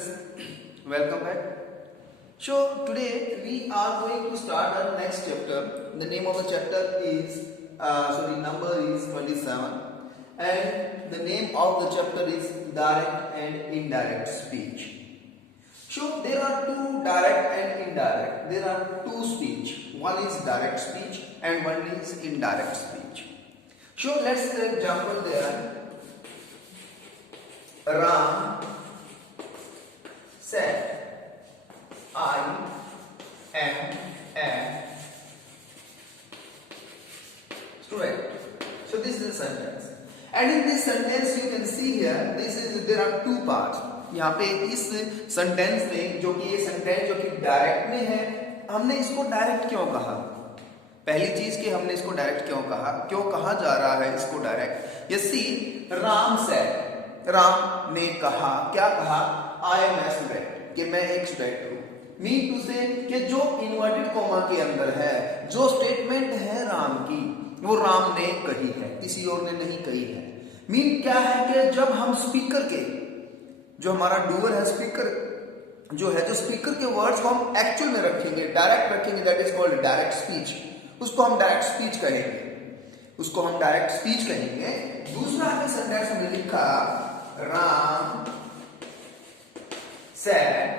students, welcome back. So today we are going to start our next chapter. The name of the chapter is number is 27, and the name of the chapter is direct and indirect speech. So there are two direct and indirect. There are two speech. One is direct speech and one is indirect speech. So let's take example there. Ram said, I am a student. So this is the sentence. And in this sentence you can see here, there are two parts. यहाँ पे इस sentence में जो कि ये sentence जो कि direct में है, हमने इसको डायरेक्ट क्यों कहा? पहली चीज कि हमने इसको डायरेक्ट क्यों कहा, क्यों कहा जा रहा है इसको डायरेक्ट? यसी राम सेड, राम ने कहा, क्या कहा? आई एम ए स्टूडेंट, कि मैं एक स्टूडेंट हूं. मीन टू से कि जो इन्वर्टेड कॉमा के अंदर है, जो स्टेटमेंट है राम की, वो राम ने कही है, किसी और ने नहीं कही है. मीन क्या है कि जब हम स्पीकर के, जो हमारा डूअर है, स्पीकर जो है, जो स्पीकर के वर्ड्स को हम एक्चुअल में रखेंगे, डायरेक्ट रखेंगे, that is called direct speech. उसको हम डायरेक्ट स्पीच कहेंगे, उसको हम डायरेक्ट स्पीच कहेंगे. दूसरा है सेंटेंस में लिखा Ram said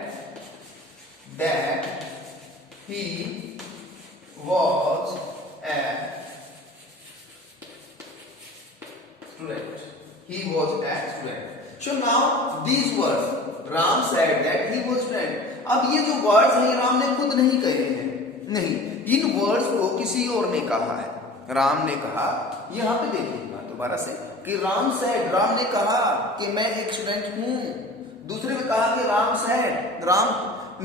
that he was a student. He was a student. So now these words, Ram said that he was a student. अब ये जो वर्ड्स हैं, राम ने खुद नहीं कहे हैं, नहीं, इन वर्ड्स को किसी और ने कहा है. राम ने कहा, यहां पे देखिएगा दोबारा से कि राम said, राम ने कहा कि मैं एक स्टूडेंट हूं. दूसरे में कहा कि राम said, राम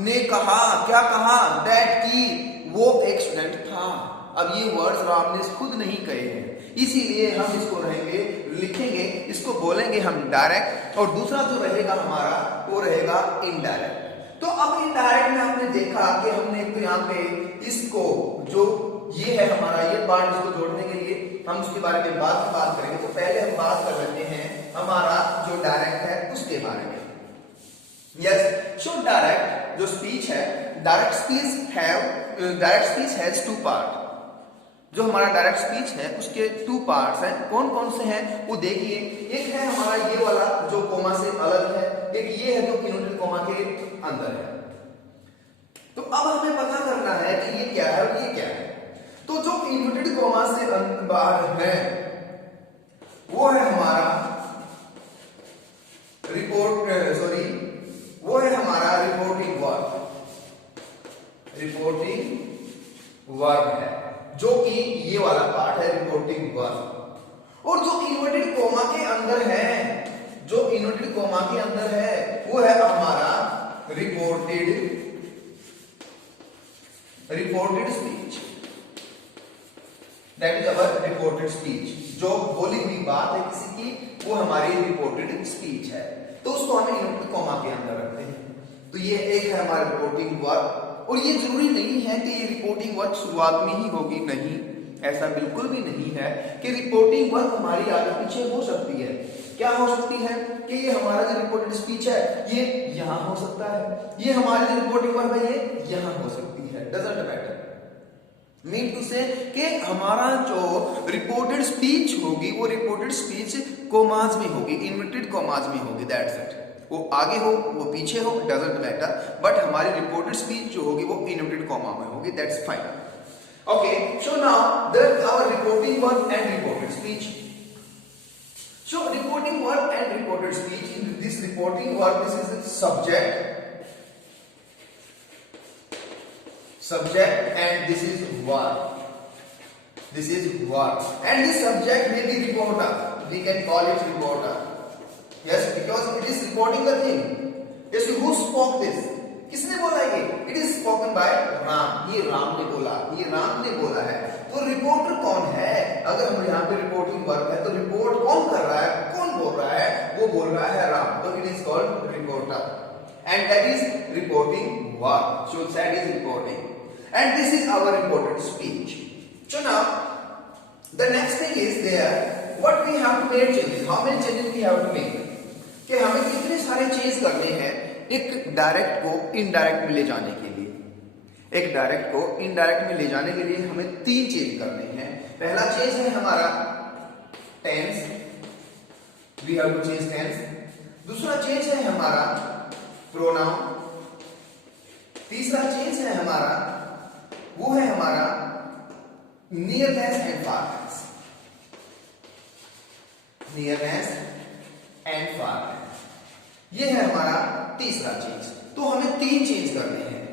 ने कहा, क्या कहा? दैट की वो एक स्टूडेंट था. अब ये वर्ड्स राम ने खुद नहीं कहे हैं, इसीलिए हम इसको रहेंगे, लिखेंगे, इसको बोलेंगे हम डायरेक्ट, और दूसरा जो रहेगा हमारा वो रहेगा इनडायरेक्ट. तो अब इनडायरेक्ट में आपने देखा कि हमने तो यहाँ पे इसको, जो ये है हमारा ये पार्ट, इसको जोड़ने के लिए हम उसके बारे में बात करेंगे. तो पहले हम बात कर लेते हैं हमारा जो डायरेक्ट है उसके बारे में. Yes, so direct जो स्पीच है, direct speech has to part. जो हमारा डायरेक्ट स्पीच है उसके टू पार्ट्स हैं. कौन कौन से हैं वो देखिए. एक है हमारा ये वाला जो कोमा से अलग है, एक ये है जो इन्वर्टेड कोमा के अंदर है. तो अब हमें पता करना है कि ये क्या है और ये क्या है. तो जो इन्वर्टेड कोमा से बाहर है वो है हमारा वो है हमारा रिपोर्टिंग वर्ब है, जो कि ये वाला पार्ट है रिपोर्टिंग वर्ब. और जो इन्वर्टेड कोमा के अंदर है, जो इन्वर्टेड कोमा के अंदर है वो है हमारा reported speech. That is our reported speech. जो बोली हुई बात है किसी की, वो हमारी रिपोर्टेड स्पीच है. तो उसको हम इन्वर्टेड कॉमा के अंदर रखते हैं. तो ये एक है हमारा रिपोर्टिंग वर्ब. और ये जरूरी नहीं है कि ये रिपोर्टिंग वर्ब शुरुआत में ही होगी, नहीं, ऐसा बिल्कुल भी नहीं है कि रिपोर्टिंग वर्ब हमारी आगे पीछे हो सकती है. क्या हो सकती है कि ये हमारा जो रिपोर्टेड स्पीच है ये यहां हो सकता है, ये हमारी जो रिपोर्टिंग वर्ब है ये यहां हो सकती है. Doesn't matter. मीन टू से कि हमारा जो रिपोर्टेड स्पीच होगी वो रिपोर्टेड स्पीच कोमाज में होगी, इन्वर्टेड कोमाज में होगी. That's it. वो आगे हो वो पीछे हो, डजंट मैटर, बट हमारी रिपोर्टेड स्पीच जो होगी वो इन्वर्टेड कोमा में होगी. That's fine. Okay, so now there are reporting verb and reported speech. So reporting verb and reported speech. In this reporting verb, this is subject and this is verb. This is verb, and this subject may be reporter. We can call it reporter. Yes, because it is reporting the thing. Yes, who spoke this? किसने बोला ये? It is spoken by Ram. ये राम ने बोला, ये राम ने बोला है. तो रिपोर्टर कौन है? अगर हम यहाँ पे रिपोर्टिंग वर्ब है तो रिपोर्ट कौन कर रहा है, कौन बोल रहा है? वो बोल रहा है राम. तो it is called reporter, and that is reporting verb. So that is reporting. And this is our reported speech. So now the next thing is there, what we have to make changes. How many changes we have to make? कि हमें कितने सारे change करने हैं एक direct को indirect में ले जाने के लिए, एक डायरेक्ट को इनडायरेक्ट में ले जाने के लिए हमें 3 चेंज करने हैं। पहला चेंज है हमारा tense, we have to change tense. दूसरा चेंज है हमारा प्रोनाउन। तीसरा चेंज है हमारा, वो है हमारा नियरनेस एंड फारनेस, नियरनेस एंड फारनेस, ये है हमारा तीसरा चेंज। तो हमें 3 चेंज करने हैं।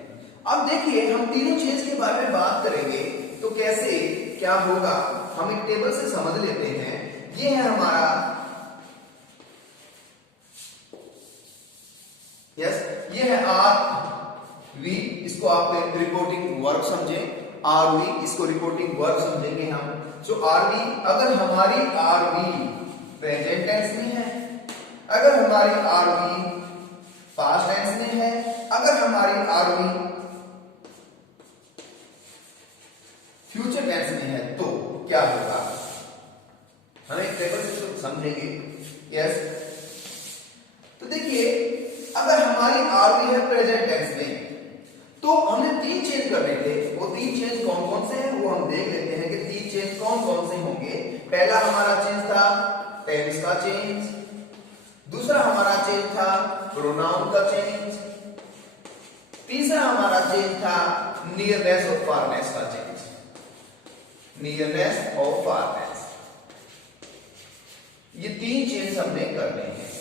अब देखिए हम तीनों चेंज के बारे में बात करेंगे तो कैसे क्या होगा हम एक टेबल से समझ लेते हैं। ये है हमारा ये है आर वी, इसको आप रिपोर्टिंग वर्ब समझे, आर वी इसको रिपोर्टिंग वर्ब समझेंगे हम। जो आर वी, अगर हमारी आर वी प्रेजेंट टेंस में है, अगर हमारी आर वी पास्ट टेंस में है, अगर हमारी आर वी फ्यूचर टेंस में है, तो क्या होगा हम एक टेबल से समझेंगे। यस, तो देखिए अगर हमारी आरवी है प्रेजेंट टेंस में तो हमने 3 चेंज करने थे। वो 3 चेंज कौन कौन से हैं वो हम देख लेते हैं कि 3 चेंज कौन कौन से होंगे। पहला हमारा चेंज था टेंस का चेंज, दूसरा हमारा चेंज था प्रोनाउन का चेंज, तीसरा हमारा चेंज था नियरनेस और फारनेस का चेंज, नियरनेस और फारनेस। ये 3 चेंज हमने करने हैं।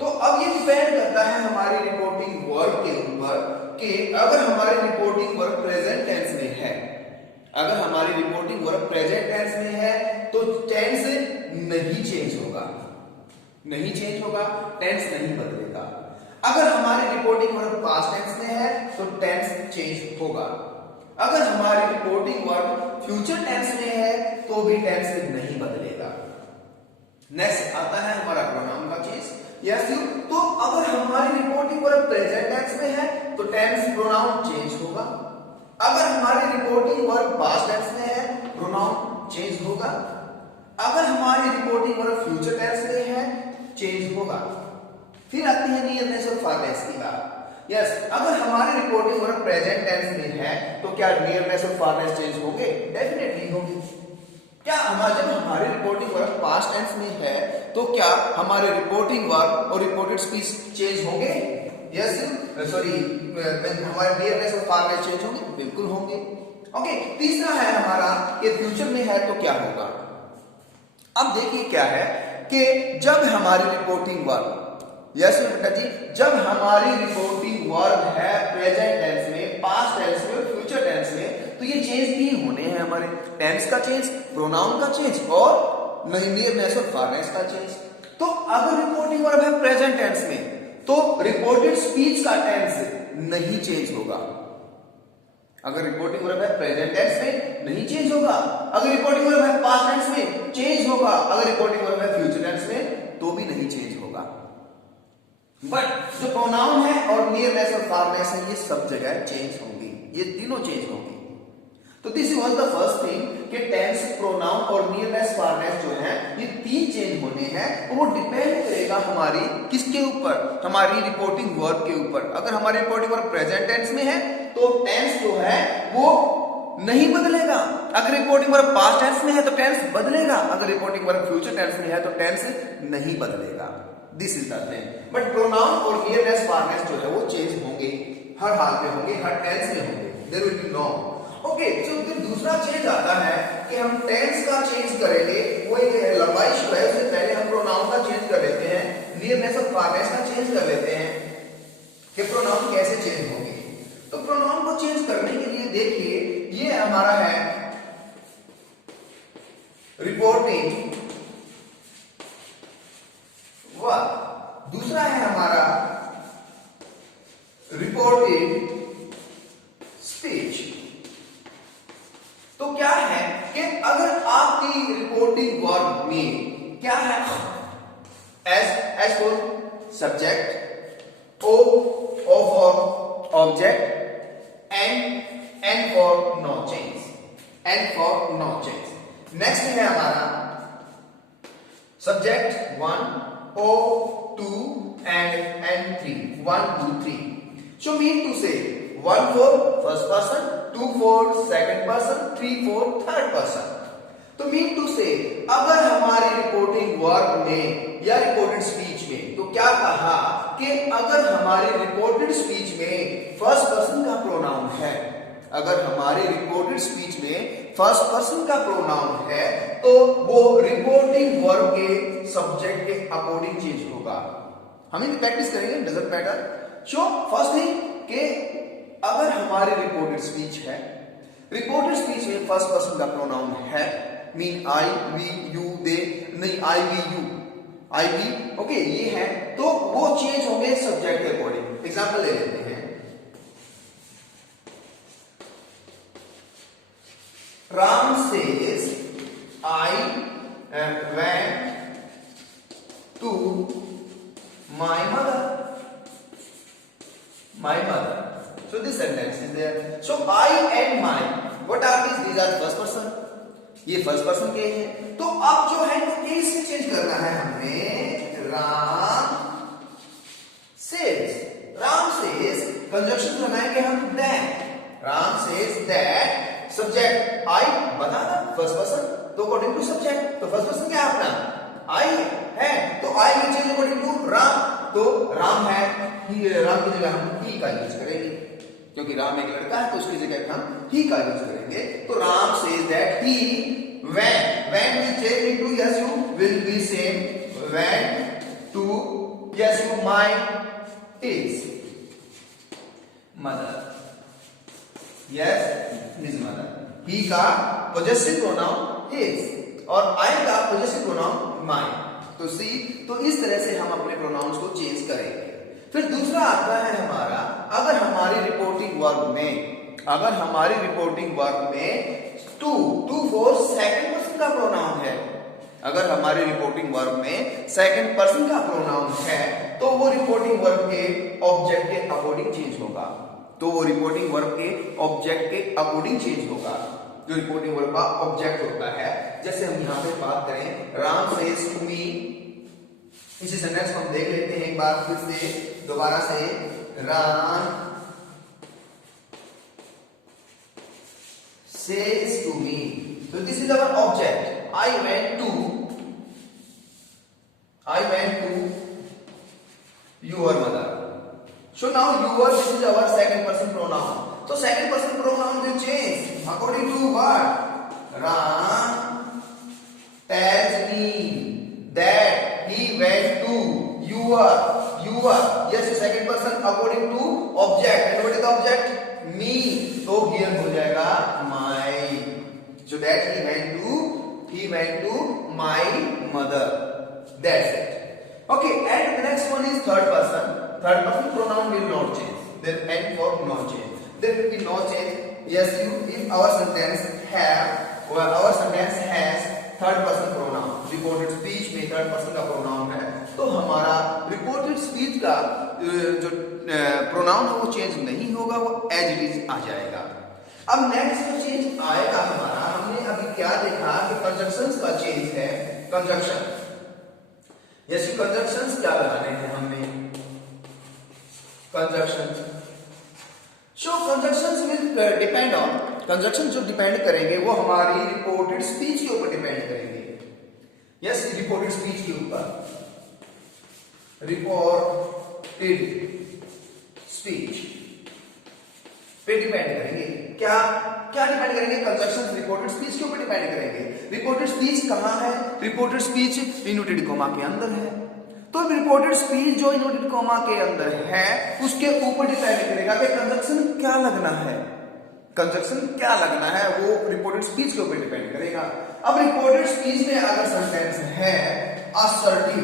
तो अब ये डिपेंड करता है हमारी रिपोर्टिंग वर्ब के ऊपर कि अगर हमारी रिपोर्टिंग वर्ब प्रेजेंट टेंस में है, अगर हमारी रिपोर्टिंग वर्ब प्रेजेंट टेंस में है तो टेंस नहीं चेंज होगा, नहीं चेंज होगा, टेंस नहीं बदलेगा। अगर हमारी रिपोर्टिंग वर्ब पास्ट टेंस में है तो टेंस चेंज होगा। अगर हमारी रिपोर्टिंग वर्ब फ्यूचर टेंस में है तो भी टेंस नहीं बदलेगा। नेक्स्ट आता है हमारा प्रोनाउन का चेंज। यस, तो अगर हमारी रिपोर्टिंग वर्ब प्रेजेंट टेंस में है तो टेंस प्रोनाउन चेंज होगा। अगर हमारी रिपोर्टिंग वर्ब पास्ट टेंस में है प्रोनाउन चेंज होगा। अगर हमारी रिपोर्टिंग वर्ब फ्यूचर टेंस में है चेंज होगा। फिर आती है नियरनेस और फारनेस की बात। यस, अगर हमारी रिपोर्टिंग वर्ब प्रेजेंट टेंस में है तो क्या नियरनेस और फारनेस चेंज होंगे? डेफिनेटली होंगे। क्या जब हमारी रिपोर्टिंग वर्ब पास्ट टेंस में है तो क्या हमारे रिपोर्टिंग वर्ब और रिपोर्टेड स्पीच चेंज होंगे? यस, सॉरी, हमारे नियरनेस और फारनेस चेंज होंगे? बिल्कुल होंगे। ओके, तीसरा है हमारा ये फ्यूचर में है तो क्या होगा। अब देखिए क्या है कि जब हमारी रिपोर्टिंग वर्ब, यस बेटा जी, जब हमारी रिपोर्टिंग वर्ब है प्रेजेंट टेंस में, पास्ट टेंस में और फ्यूचर टेंस में, तो ये चेंज भी होने हैं हमारे, टेंस का चेंज, प्रोनाउन का चेंज और नियरनेस और फारनेस का चेंज। तो अगर रिपोर्टिंग वर्ब है प्रेजेंट टेंस में तो रिपोर्टेड स्पीच का टेंस नहीं चेंज होगा। अगर रिपोर्टिंग वर्ब है प्रेजेंट टेंस में नहीं चेंज होगा, अगर रिपोर्टिंग वर्ब है पास्ट टेंस में चेंज होगा, अगर रिपोर्टिंग वर्ब है फ्यूचर टेंस में तो भी नहीं चेंज होगा। बट जो प्रोनाउन है और नियरनेस और फारनेस है ये सब जगह चेंज होंगी, ये तीनों चेंज होंगी। तो this was the first thing कि टेंस, प्रोनाउन और नियरनेस फारनेस जो है ये 3 चेंज होने हैं और वो डिपेंड करेगा हमारी किसके ऊपर, हमारी रिपोर्टिंग वर्ब के ऊपर। अगर हमारी रिपोर्टिंग वर्ब प्रेजेंट टेंस में है तो टेंस जो है वो नहीं बदलेगा। अगर रिपोर्टिंग वर्ब पास्ट टेंस में है तो टेंस बदलेगा। अगर रिपोर्टिंग वर्ब फ्यूचर टेंस में है तो टेंस नहीं बदलेगा। This is the thing. But pronoun और नियरनेस फारनेस जो है वो चेंज होंगे, हर हाल में होंगे, हर टेंस में होंगे। There will be no. Okay, तो फिर दूसरा चेंज आता है कि हम टेंस का चेंज करेंगे। वो एक लंबाई जो है उससे पहले हम प्रोनाउन का चेंज कर लेते हैं, नियरनेस और फारनेस का चेंज कर लेते हैं कि प्रोनाउन कैसे चेंज होंगे। तो प्रोनाउन को चेंज करने के लिए देखिए ये हमारा है रिपोर्टिंग वर्ब, दूसरा है हमारा रिपोर्टेड स्पीच। तो क्या है कि अगर आपकी रिपोर्टिंग वर्ब में क्या है, S for subject, O for object, N for no change, N for no change. Next है हमारा subject 1, O 2 and 3. 1, 2, 3. So mean to say 1 for first person, 2 for second person, 3 for third person. तो mean to से अगर हमारी reporting verb में या reported speech में, तो क्या कहा कि अगर हमारी रिपोर्टेड स्पीच में फर्स्ट पर्सन का प्रोनाउन है, अगर हमारी रिपोर्टेड स्पीच में फर्स्ट पर्सन का प्रोनाउन है, तो वो रिपोर्टिंग वर्ब के सब्जेक्ट के अकॉर्डिंग चेंज होगा। हम भी प्रैक्टिस करेंगे, doesn't matter. So first thing कि अगर हमारी रिपोर्टेड स्पीच है, रिपोर्टेड स्पीच में फर्स्ट पर्सन का प्रोनाउन है, mean I, we, you, they, नहीं I, we, you, I, we, okay, ये है, तो वो चेंज होंगे सब्जेक्ट के अकॉर्डिंग। एग्जांपल ले लेते हैं, Ram says I went to my mother. So this sentence is there. So I and my, what are these? These are first person. ये फर्स्ट पर्सन के हैं, तो अब जो है तो केस से चेंज करना है हमने। राम सेज, कंजक्शन बनाएंगे हम that. Ram says that, subject I बताना फर्स्ट पर्सन, तो अकॉर्डिंग टू सब्जेक्ट, तो फर्स्ट पर्सन क्या है अपना आई है, तो I will change according to Ram, तो राम है, राम की जगह हम ही का यूज करेंगे, क्योंकि राम एक लड़का है तो उसकी जगह हम ही का यूज करेंगे। तो Ram says that he went will change into yes you will be same, went to yes you my is mother, yes his mother, he का possessive pronoun is और I का possessive pronoun my। तो सी, तो इस तरह से हम अपने प्रोनाउंस को चेंज करेंगे। फिर दूसरा आता है हमारा, अगर हमारी रिपोर्टिंग वर्ब में टू फॉर सेकंड पर्सन का प्रोनाउन है, अगर हमारी रिपोर्टिंग वर्ब में सेकंड पर्सन का प्रोनाउन है, तो वो रिपोर्टिंग वर्ब के ऑब्जेक्ट के अकॉर्डिंग चेंज होगा, तो वो रिपोर्टिंग वर्ब के ऑब्जेक्ट के अकॉर्डिंग चेंज होगा, जो रिपोर्टिंग वर्ब का ऑब्जेक्ट होता है। जैसे हम यहाँ पे बात करें, राम सेज टू मी, इसी सेंटेंस को हम देख लेते हैं एक बार फिर से दोबारा से, Ram says to me, so this is our object, I went to your mother, so now your, this is our second person pronoun, so second person pronoun will change according to what? Ram tells me that he went to your, yes second person according to object, and what is the object? Me, so here हो जाएगा my, so that he went to my mother, that's it, okay। And the next one is third person pronoun will not change, then and for not change, there will be no change, yes you, if our sentence has third person pronoun, reported speech में third person का pronoun है, तो हमारा reported speech का जो pronoun है वो change नहीं होगा, वो एज इट इज आ जाएगा। अब नेक्स्ट जो चेंज आएगा हमारा, हमने अभी क्या देखा कि कंजक्शंस का चेंज है, कंजक्शन, जैसे कंजक्शंस क्या लगाने हैं हमने, conjunctions, so conjunctions will depend on, conjunction जो डिपेंड करेंगे वो हमारी रिपोर्टेड स्पीच के ऊपर डिपेंड करेंगे, यस रिपोर्टेड स्पीच के ऊपर, रिपोर्टेड स्पीच पे डिपेंड करेंगे, क्या डिपेंड करेंगे, कंजक्शन रिपोर्टेड स्पीच के ऊपर डिपेंड करेंगे। रिपोर्टेड स्पीच कहां है? रिपोर्टेड स्पीच इन्वर्टेड कॉमा के अंदर है, तो रिपोर्टेड स्पीच जो इन्वर्टेड कॉमा के अंदर है उसके ऊपर डिपेंड करेगा कि कंजक्शन क्या लगना है, कंजक्शन क्या लगना है वो रिपोर्टेड स्पीच के ऊपर डिपेंड करेगा। अब रिपोर्टेड स्पीच में अगर सेंटेंस है असर्टिव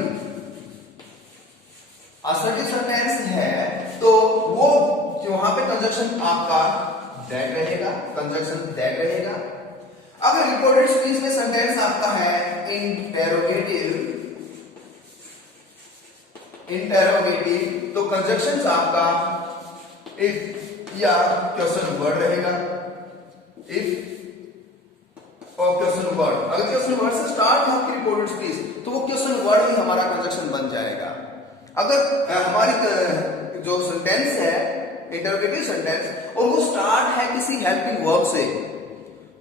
सेंटेंस है, तो वो वहां पे कंजक्शन आपका दैट रहेगा, कंजक्शन दैट रहेगा। अगर रिपोर्टेड स्पीच में सेंटेंस आपका है इंटेरोगेटिव, तो कंजक्शन आपका इफ या क्वेश्चन वर्ड रहेगा, इफ और क्वेश्चन वर्ड। अगर क्वेश्चन वर्ड से स्टार्ट है आपकी रिपोर्टेड स्पीच, तो वो क्वेश्चन वर्ड ही हमारा कंजक्शन बन जाएगा। अगर हमारी जो सेंटेंस है इंटरोगेटिव सेंटेंस और वो स्टार्ट है किसी हेल्पिंग वर्ब से,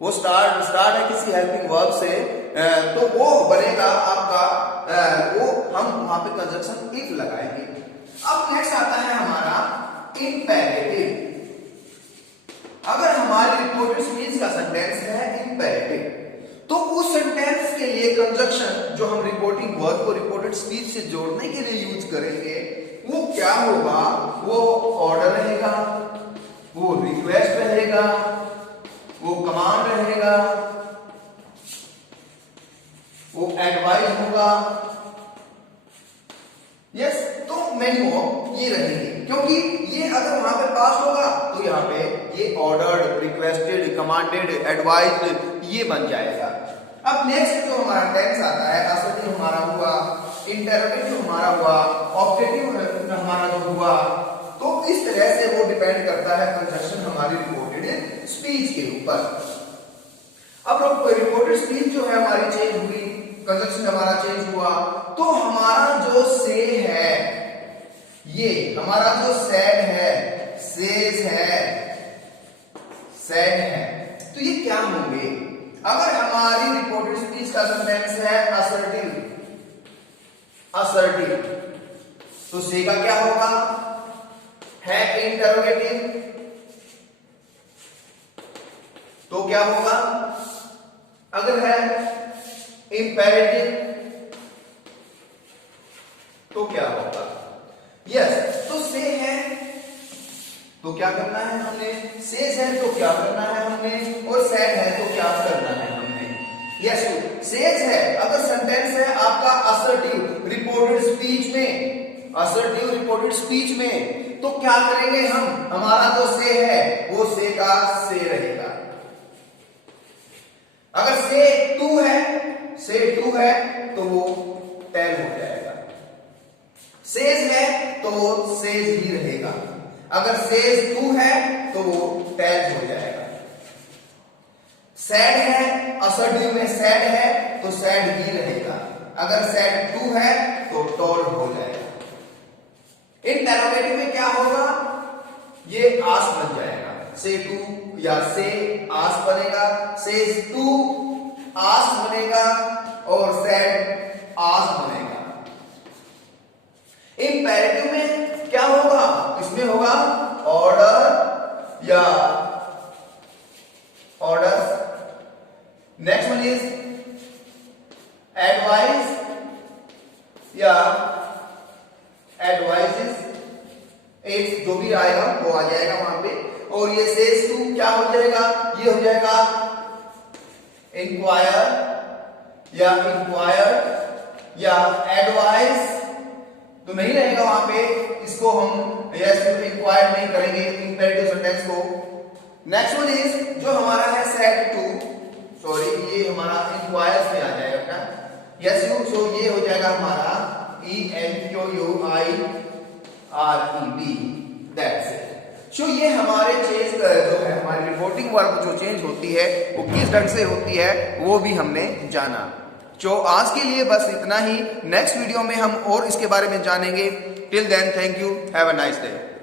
वो स्टार्ट है किसी हेल्पिंग वर्ब से, तो वो बनेगा आपका वो हम वहां पे कंजक्शन इफ लगाएंगे। अब नेक्स्ट आता है हमारा इंपेरेटिव। अगर हमारी रिपोर्टेड स्पीच का सेंटेंस है इंपेरेटिव, तो उस सेंटेंस के लिए कंजक्शन जो हम रिपोर्टिंग वर्ब को रिपोर्टेड स्पीच से जोड़ने के लिए यूज करेंगे वो क्या होगा? वो ऑर्डर रहेगा, वो रिक्वेस्ट रहेगा, वो कमांड रहेगा, वो एडवाइस होगा। यस, तो मेनी मोर ये रहेंगे, क्योंकि ये अगर वहां पे पास होगा तो यहाँ पे ये ऑर्डर्ड, रिक्वेस्टेड, कमांडेड, एडवाइज्ड ये बन जाएगा। अब नेक्स्ट जो हमारा टेंस आता है, असर्टिव हमारा हुआ, इंटरोगेटिव हमारा हुआ, ऑब्जेक्टिव हमारा जो हुआ, तो इस तरह से वो डिपेंड करता है कंजक्शन हमारी रिपोर्टेड स्पीच के ऊपर। अब रिपोर्टेड स्पीच जो है हमारी चेंज हुई, कंजक्शन हमारा चेंज हुआ, तो हमारा जो से है, ये हमारा जो सैड है, सेज है, सैड है, तो ये क्या होंगे? अगर हमारी रिपोर्टेड स्पीच का सेंटेंस है असर्टिव, असर्टिव, तो से का क्या होगा? है इंटरोगेटिव, तो क्या होगा? अगर है इंपेरेटिव तो क्या होगा? यस, तो से है तो क्या करना है हमने, सेज है तो क्या करना है हमने, और सैड है तो क्या करना है हमने। यस, सेज है अगर सेंटेंस है आपका असर्टिव रिपोर्टेड स्पीच में, असर्टिव रिपोर्टेड स्पीच में, तो क्या करेंगे हम? हमारा जो से है वो से का से रहेगा। अगर से टू है, से टू है तो वो टेल हो जाएगा। सेज है तो वो सेज ही रहेगा। अगर सेज टू है तो वो टेल हो जाएगा। सैड है, असर्टिव में सैड है तो सैड ही रहेगा। अगर सैड टू है तो टोल्ड हो जाएगा। इंटरोगेटिव में क्या होगा? ये आस बन जाएगा, से टू या से आस बनेगा, सेज टू आस बनेगा और सैड आस बनेगा। इंपेरेटिव में क्या होगा? इसमें होगा ऑर्डर या order. Next one is advice या एडवाइजेस, एक जो भी आएगा वो आ जाएगा वहां पे। और ये सेज टू क्या हो जाएगा? ये हो जाएगा इंक्वायर या इंक्वायर्ड या एडवाइस, तो नहीं रहेगा वहां पे, इसको हम यस इंक्वायर नहीं करेंगे इंपेरेटिव सेंटेंस को। नेक्स्ट वन इज जो हमारा है सेड टू, सॉरी ये हमारा इंक्वायर्स में आ जाएगा। यस यू, सो ये हो जाएगा हमारा ENQUIRED, दैट्स इट। सो ये हमारे चेंज जो है हमारी रिपोर्टिंग वर्ब जो चेंज होती है वो किस ढंग से होती है वो भी हमने जाना। तो आज के लिए बस इतना ही। नेक्स्ट वीडियो में हम और इसके बारे में जानेंगे। Till then, thank you, have a nice day.